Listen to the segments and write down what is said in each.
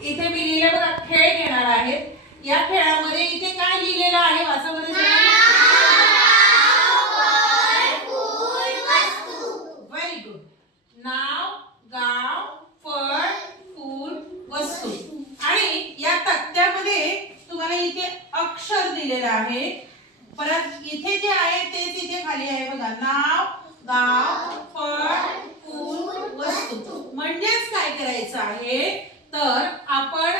इथे मी लिहिलं बघा, खेळ घेणार आहेत. या खेळामध्ये इथे काय लिहिलेलं आहे वाचा बरं. Very good. नाव, गाव, फळ, फूल, वस्तू. आणि या तक्त्यामध्ये तुम्हाला इथे अक्षर दिलेलं आहे. परत इथे जे आहे तेच इथे खाली आहे बघा. नाव, गाव, फळ, फूल, वस्तू. म्हणजेच काय करायचं आहे तर आपण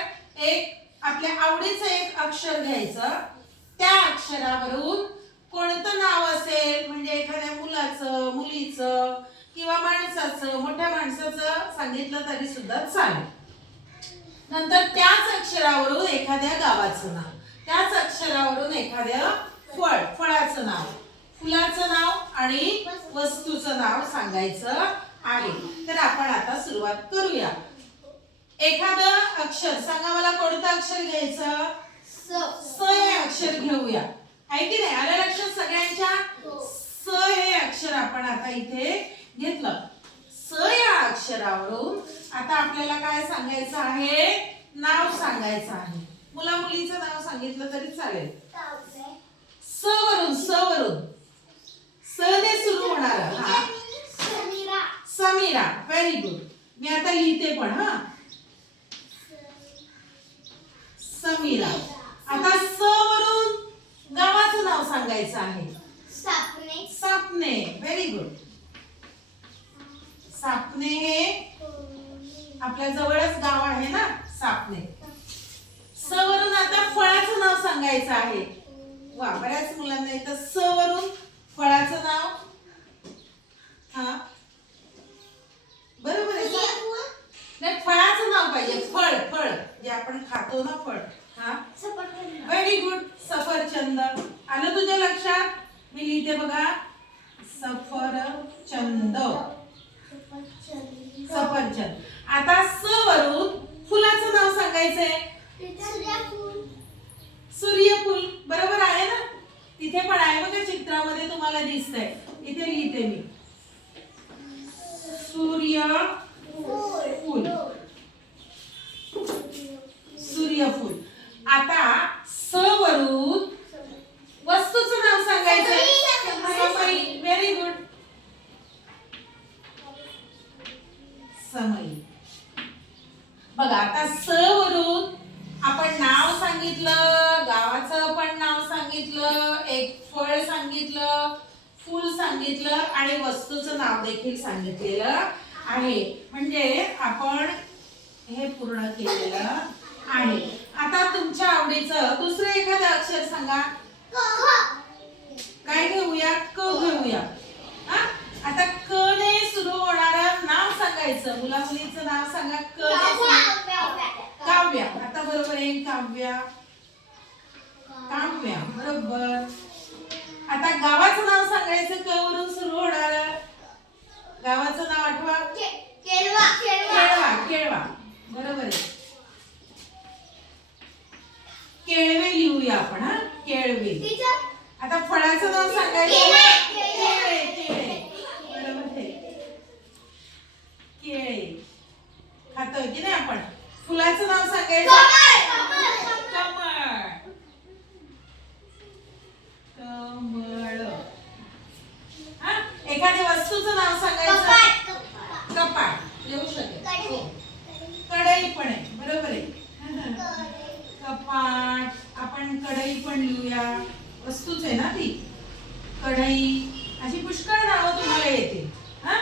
एक आपल्या आवडीचं एक अक्षर घ्यायचं. त्या अक्षरावरून कोणतं नाव असेल म्हणजे एखाद्या मुलाचं, मुलीचं किंवा माणसाचं, मोठ्या माणसाचं सांगितलं तरी सुद्धा चालेल. नंतर त्याच अक्षरावरून एखाद्या गावाचं नाव, त्याच अक्षरावरून एखाद्या फळाचं नाव, फुलाचं नाव आणि वस्तूचं नाव सांगायचं आहे. तर आपण आता सुरुवात करूया. एखादं अक्षर सांगा मला, कोणतं अक्षर घ्यायचं? स हे अक्षर घेऊया. आहे की नाही? आलं लक्षात सगळ्यांच्या? स हे अक्षर आपण आता इथे घेतलं. स या अक्षरावरून आता आपल्याला काय सांगायचं आहे? नाव सांगायचं आहे. मुला मुलीचं नाव सांगितलं तरी चालेल. स वरून स ने सुरू होणार. हा, समीरा. Very good. मी आता लिहिते पण. हा, समीरा. आता स वरून गावाचं नाव सांगायचं आहे. सापणे. Very good. सापणे हे आपल्या जवळच गाव आहे ना, सापणे. स वरून आता फळाचं नाव सांगायचं आहे. वा, बऱ्याच मुलांना इथं स वरून फळाचं नाव. हा, बरोबर आहे. नाही, फळाचं नाव पाहिजे. फळ जे आपण खातो ना, फळ. हा, व्हेरी गुड. सफरचंद. आलं तुझ्या लक्षात? मी लिहिते बघा. सफरचंद. सफरचंद. आता स वरून फुलाचं नाव सांगायचंय. सूर्यफूल. बरोबर आहे ना? तिथे पण आहे बघा, चित्रामध्ये तुम्हाला दिसतंय. इथे लिहिते मी सूर्यफूल. सूर्यफूल. आता स वरून वस्तूचं नाव सांगायचं. समई. Very good. समई. बघा, आता स वरून आपण नाव सांगितलं, गावाचं पण नाव सांगितलं, एक फळ सांगितलं, फूल सांगितलं आणि वस्तूचं नाव देखील सांगितलेलं आहे. म्हणजे आपण हे पूर्ण केलेलं आहे. आता तुमच्या आवडीचं दुसरं एखादं अक्षर सांगा. काय घेऊया? क घेऊया. हा, आता क ने सुरू होणारं नाव सांगायचं. मुला मुलीचं नाव सांगा. काव्या. आता बरोबर आहे. काव्या. बरोबर. आता गावाचं नाव सांगायचं. क वरून सुरू होणार गावाचं नाव आठवा. केळवा. बरोबर आहे. केळवे लिहूया आपण. हा, केळवे. आता फळाचं नाव सांगायचं. केळे. बरोबर आहे. केळे खातोय की नाही आपण. फुलाचं नाव सांगायचं. कमळ. हा, एखाद्या वस्तूचं नाव सांगायचं. कपाट. येऊ शकेल. कढई पण आहे. बरोबर आहे. कपाट. आपण कढई पण लिहूया. वस्तूच आहे ना ती. कढई. अशी पुष्कळ नावं तुम्हाला येतील. हा,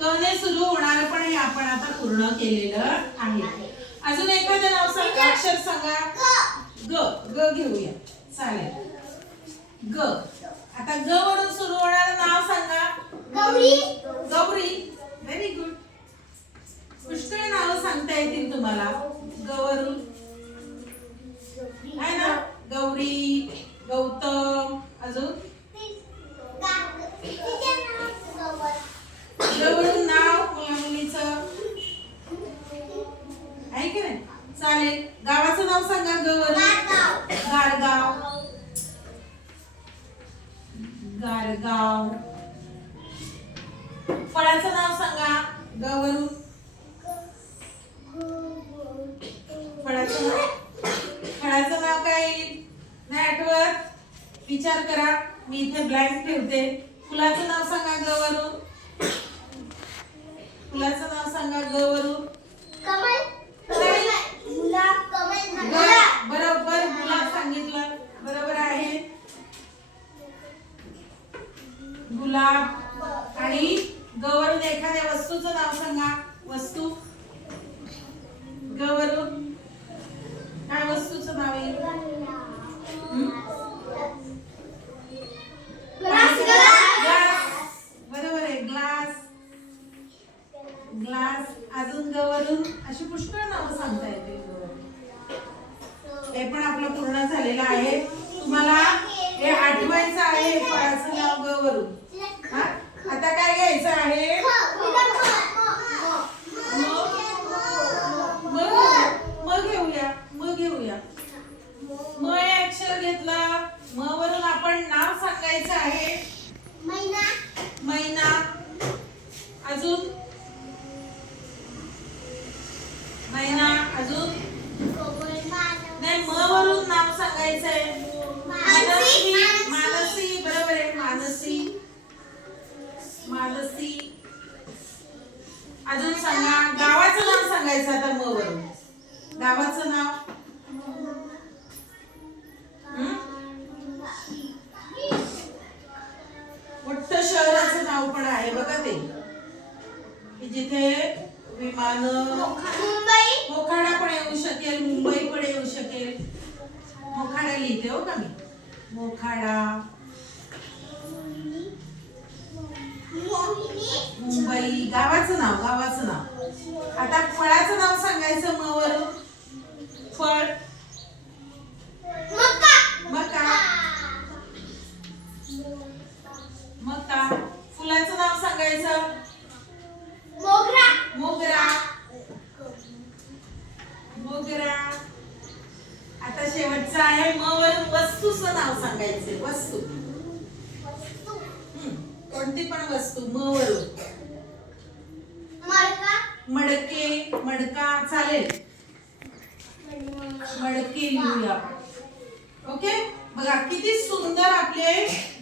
क ने सुरू होणार पण हे आपण आता पूर्ण केलेलं आहे. अजून एखादं नाव सांगा. अक्षर सांगा. ग घेऊया. चालेल. ग. आता ग वरून सुरू होणारं नाव सांगा. गौरी. Very good. पुष्कळ नावं सांगता येतील तुम्हाला ग वरून. आहे ना? गौरी, गौतम. अजून गवरून नाव मुला मुलीचं आहे की नाही? चालेल. गावाचं नाव सांगा. गवरून. गारगाव. गारगाव. फळाचं नाव सांगा. गवरून. फळाचं नाव? फळाचं नाव काय येईल? नाही आठवत? विचार करा. मी इथे ब्लँक ठेवते. फुलाचं नाव सांगा ग वरून. फुलाचं नाव सांगा ग वरून. कमल. गुलाब. कमल. बरोबर गुलाब सांगितलं. बरोबर आहे. गुलाब. आणि ग वरून एखाद्या वस्तूचं नाव सांगा. वस्तू. ग वरून काय वस्तूचं नाव आहे? बरोबर आहे. ग्लास. ग्लास. अजून ग वरून अशी पुष्कळ नावं सांगता येतील. हे पण आपलं पूर्ण झालेलं आहे. तुम्हाला हे आठवायचं आहे फळाचं नाव ग वरून. आता काय घ्यायचं आहे? मग घेऊया. म हे अक्षर घेतलं. म वरून आपण नाव सांगायचं आहे. मैना. अजून मैना. अजून नाही. म वरून नाव सांगायचं आहे. मानसी. बरोबर आहे. मानसी. अजून सांगा. गावाचं नाव सांगायचं आता म वरून. गावाचं नाव. मोठं शहराचं नाव पण आहे बघा ते, की जिथे विमान. मोखाडा पण येऊ शकेल. मुंबई पण येऊ शकेल. मोखाडा लिहिते हो का मी. मोखाडा. मुंबई. गावाचं नाव. आता फळाचं नाव सांगायचं म वरून. फळ. मका. फुलाचं नाव सांगायचं. मोगरा. आता शेवटचं आहे म वरून वस्तूचं नाव सांगायचं. वस्तू. कोणती पण वस्तू म वरून. मडके. मडका चालेल. मडके लिहूया. ओके. बघा किती सुंदर आपले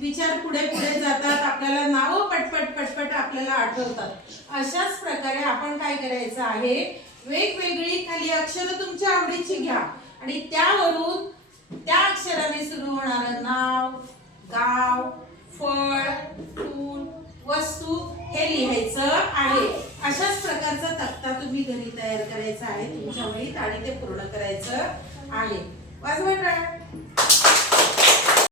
विचार पुढे पुढे जातात. आपल्याला नावं पटपट आपल्याला आठवतात. अशाच प्रकारे आपण काय करायचं आहे, वेगवेगळी खाली अक्षरं तुमच्या आवडीची घ्या आणि त्यावरून त्या अक्षराने सुरू होणारं नाव, गाव, फळ, फूल, वस्तू हे लिहायचं आहे. अशाच प्रकारचा तक्ता तुम्ही घरी तयार करायचा आहे तुमच्या वहीत आणि ते पूर्ण करायचं आहे. वाजवा टाळ्या.